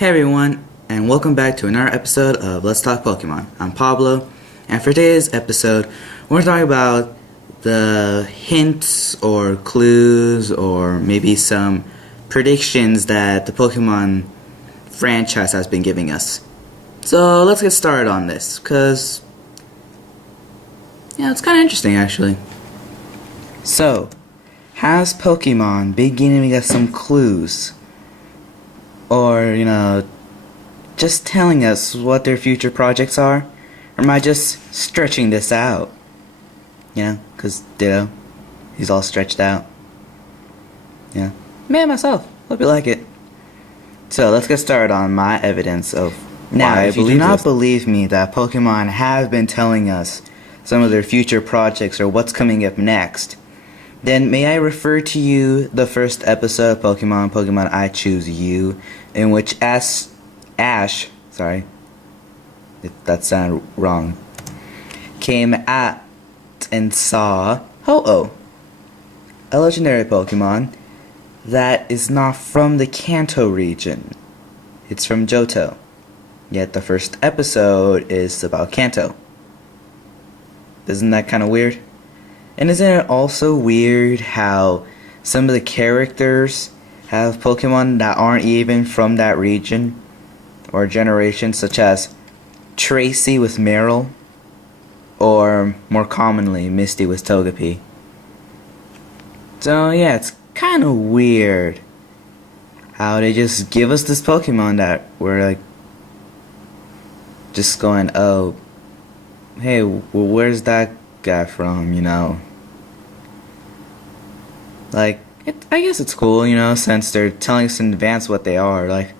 Hey everyone, and welcome back to another episode of Let's Talk Pokemon. I'm Pablo, and for today's episode, we're talking about the hints or clues or maybe some predictions that the Pokemon franchise has been giving us. So let's get started on this, because it's kind of interesting actually. So, has Pokemon been giving us some clues? Or, just telling us what their future projects are? Or am I just stretching this out? Because Ditto, he's all stretched out. Yeah. Me myself, hope you like it. So, let's get started on my evidence of why if you do not believe me that Pokemon have been telling us some of their future projects or what's coming up next, then may I refer to you the first episode of Pokemon I Choose You, in which Ash, sorry, if that sounded wrong, came at and saw Ho-Oh, a legendary Pokemon that is not from the Kanto region. It's from Johto. Yet the first episode is about Kanto. Isn't that kind of weird? And isn't it also weird how some of the characters have Pokemon that aren't even from that region or generation, such as Tracy with Meryl, or more commonly, Misty with Togepi? So yeah, it's kind of weird how they just give us this Pokemon that we're like just going, oh, hey, well, where's that guy from, Like, I guess it's cool, since they're telling us in advance what they are. Like,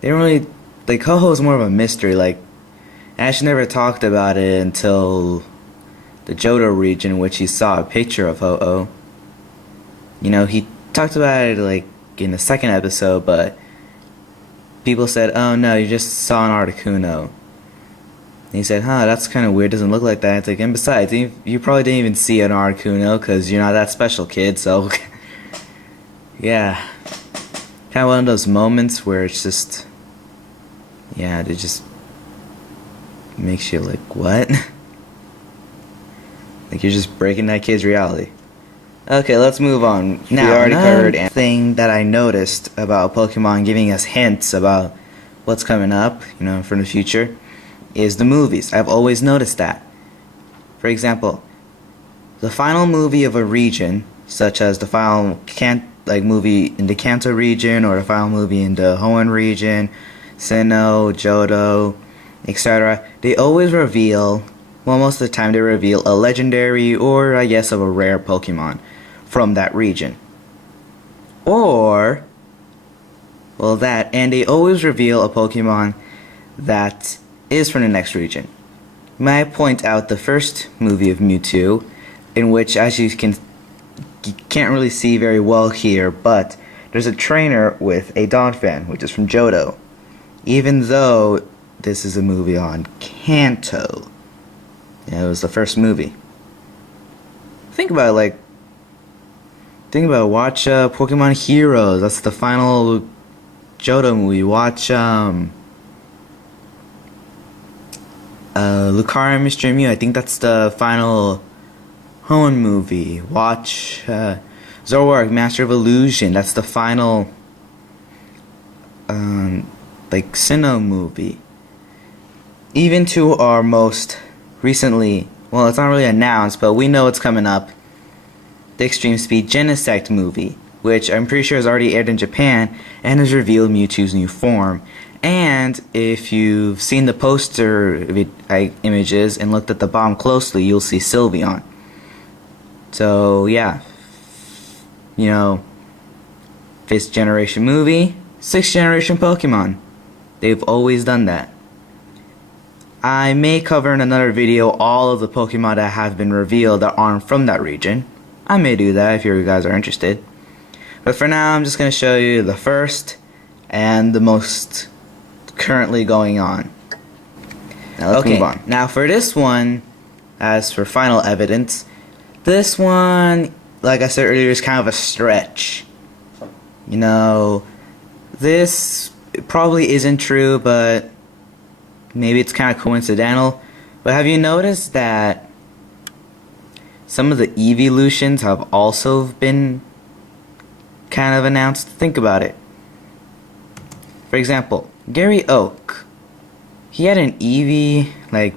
they don't really, like, Ho-Ho's more of a mystery. Like, Ash never talked about it until the Johto region, in which he saw a picture of Ho-Oh. He talked about it, like, in the second episode, but people said, oh no, you just saw an Articuno. And he said, that's kind of weird, doesn't look like that. It's like, and besides, you probably didn't even see an Articuno, because you're not that special, kid, so yeah. Kind of one of those moments where it's just, it just makes you like, what? Like you're just breaking that kid's reality. Okay, let's move on. Now, we already covered a thing that I noticed about Pokemon giving us hints about what's coming up, for the future, is the movies. I've always noticed that. For example, the final movie of a region, such as the final movie in the Kanto region, or the final movie in the Hoenn region, Sinnoh, Johto, etc., they always reveal, well, most of the time they reveal a legendary or, I guess, of a rare Pokemon from that region. Or, well, and they always reveal a Pokemon that is from the next region. May I point out the first movie of Mewtwo, in which, as you can't really see very well here, but there's a trainer with a Donphan, which is from Johto, even though this is a movie on Kanto. It was the first movie. Think about it, watch Pokemon Heroes, that's the final Johto movie. Watch Lucario and Mr. Mew, I think that's the final Hoenn movie. Watch Zoroark, Master of Illusion, that's the final Sinnoh movie. Even to our most recently, well, it's not really announced, but we know it's coming up, the Extreme Speed Genesect movie, which I'm pretty sure has already aired in Japan and has revealed Mewtwo's new form. And if you've seen the poster images and looked at the bomb closely, you'll see Sylveon. So yeah, 5th generation movie, 6th generation Pokemon. They've always done that. I may cover in another video all of the Pokemon that have been revealed that aren't from that region. I may do that if you guys are interested. But for now, I'm just going to show you the first and the most currently going on. Now let's move on. Now for this one, as for final evidence, this one, like I said earlier, is kind of a stretch. This it probably isn't true, but maybe it's kind of coincidental. But have you noticed that some of the evolutions have also been kind of announced? Think about it. For example, Gary Oak. He had an Eevee, like,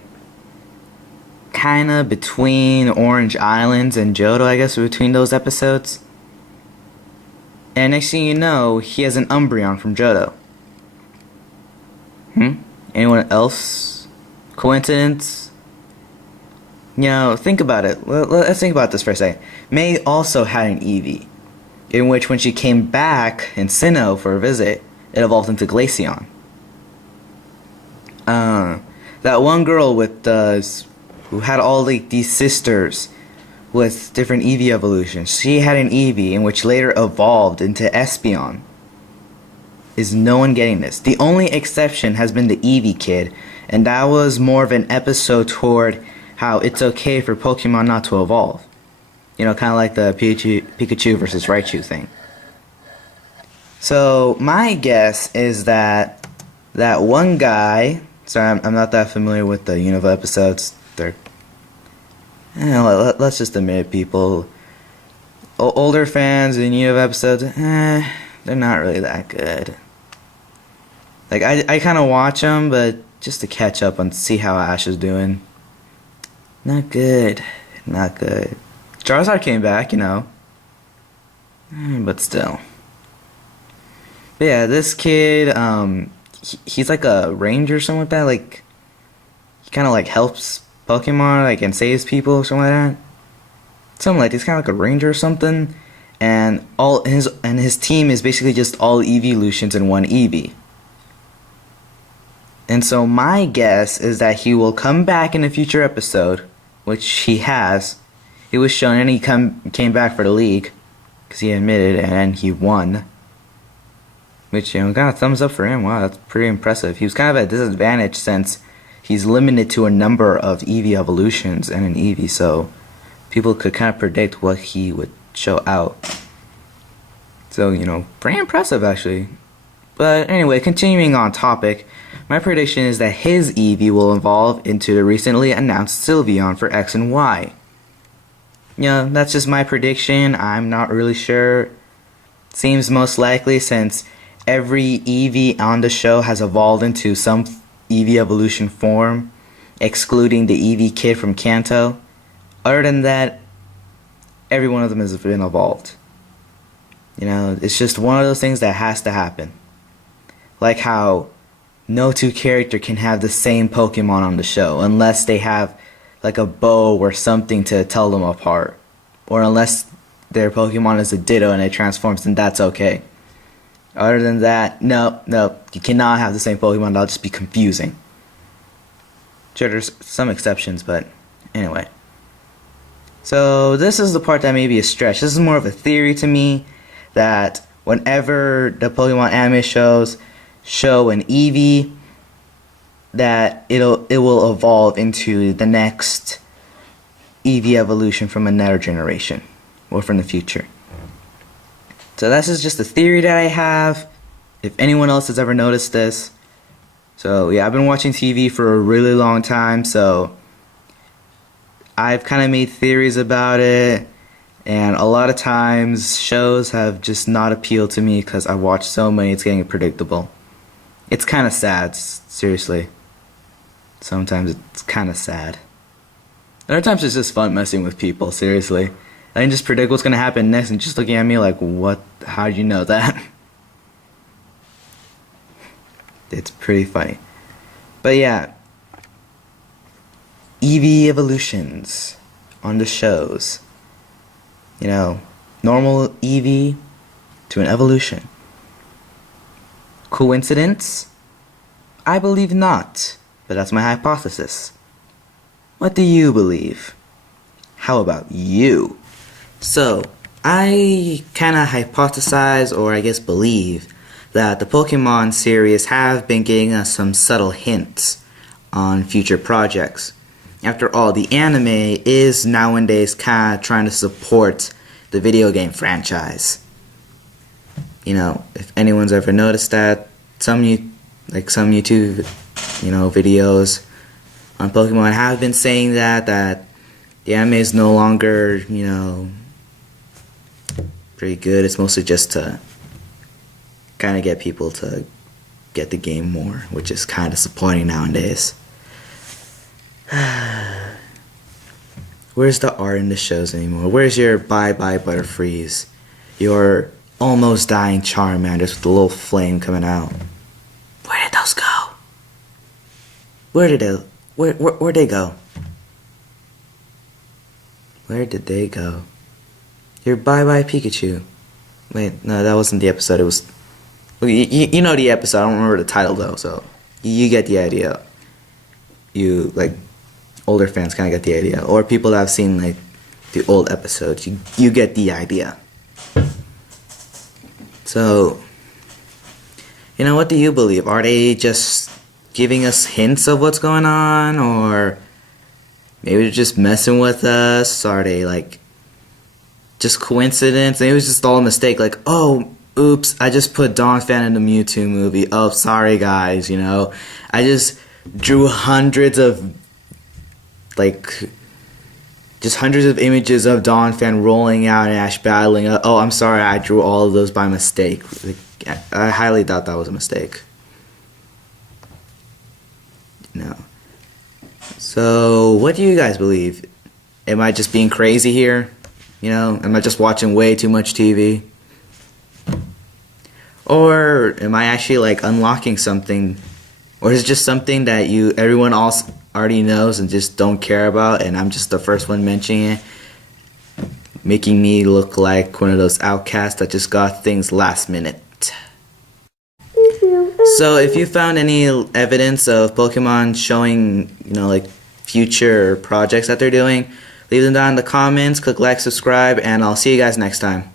kinda between Orange Islands and Johto, I guess, between those episodes. And next thing you know, he has an Umbreon from Johto. Anyone else? Coincidence? You know, think about it. Let's think about this for a second. May also had an Eevee, in which when she came back in Sinnoh for a visit, it evolved into Glaceon. That one girl with who had all these sisters with different Eevee evolutions. She had an Eevee in which later evolved into Espeon. Is no one getting this? The only exception has been the Eevee kid, and that was more of an episode toward how it's okay for Pokemon not to evolve. You know, kind of like the Pikachu versus Raichu thing. So my guess is that that one guy. Sorry, I'm not that familiar with the Unova episodes. They're, let's just admit it, people. Older fans in Unova episodes, they're not really that good. Like, I kind of watch them, but just to catch up and see how Ash is doing. Not good. Not good. Charizard came back, you know. But still. But yeah, this kid, he's like a ranger or something like that. Like, he kind of like helps Pokemon, like, and saves people or something like that. Something like this, kind of like a ranger or something. And his team is basically just all evolutions in one Eevee. And so my guess is that he will come back in a future episode, which he has. He was shown, and he came back for the league because he admitted, and he won. Which, you know, got a thumbs up for him. Wow, that's pretty impressive. He was kind of at a disadvantage since he's limited to a number of Eevee evolutions and an Eevee, so people could kind of predict what he would show out. So, you know, pretty impressive actually. But anyway, continuing on topic, my prediction is that his Eevee will evolve into the recently announced Sylveon for X and Y. You know, that's just my prediction. I'm not really sure. Seems most likely since every Eevee on the show has evolved into some Eevee evolution form, excluding the Eevee kid from Kanto. Other than that, every one of them has been evolved. You know, it's just one of those things that has to happen. Like how no two character can have the same Pokemon on the show unless they have like a bow or something to tell them apart. Or unless their Pokemon is a Ditto and it transforms, then that's okay. Other than that, no, you cannot have the same Pokemon. That'll just be confusing. Sure, there's some exceptions, but anyway. So this is the part that may be a stretch. This is more of a theory to me that whenever the Pokemon anime shows show an Eevee, that it will evolve into the next Eevee evolution from another generation or from the future. So this is just a theory that I have, if anyone else has ever noticed this. So yeah, I've been watching TV for a really long time, so I've kind of made theories about it, and a lot of times shows have just not appealed to me because I watch so many, it's getting predictable. It's kind of sad, seriously. Sometimes it's kind of sad. Other times it's just fun messing with people, seriously. I can just predict what's going to happen next and just looking at me like, what? How do you know that? It's pretty funny. But yeah. Eevee evolutions on the shows. You know, normal Eevee to an evolution. Coincidence? I believe not, but that's my hypothesis. What do you believe? How about you? So, I kinda hypothesize, or I guess believe, that the Pokemon series have been giving us some subtle hints on future projects. After all, the anime is nowadays kinda trying to support the video game franchise. You know, if anyone's ever noticed that, some YouTube, videos on Pokemon have been saying that the anime is no longer, pretty good. It's mostly just to kind of get people to get the game more, which is kind of disappointing nowadays. Where's the art in the shows anymore? Where's your bye-bye Butterfrees? Your almost dying Charmanders with a little flame coming out? Where did those go? Where'd they go? Where did they go? Your bye-bye Pikachu. Wait, no, that wasn't the episode. It was... You know the episode. I don't remember the title, though, so... You get the idea. Older fans kind of get the idea. Or people that have seen, the old episodes. You get the idea. So... what do you believe? Are they just giving us hints of what's going on? Or... maybe they're just messing with us? Are they, just coincidence? Maybe it was just all a mistake. Oh, oops, I just put Donphan in the Mewtwo movie. Oh, sorry, guys, I just drew hundreds of images of Donphan rolling out and Ash battling. Oh, I'm sorry, I drew all of those by mistake. I highly doubt that was a mistake. No. So, what do you guys believe? Am I just being crazy here? Am I just watching way too much TV? Or am I actually unlocking something? Or is it just something that everyone else already knows and just don't care about, and I'm just the first one mentioning it, making me look like one of those outcasts that just got things last minute? So if you found any evidence of Pokemon showing, future projects that they're doing, leave them down in the comments, click like, subscribe, and I'll see you guys next time.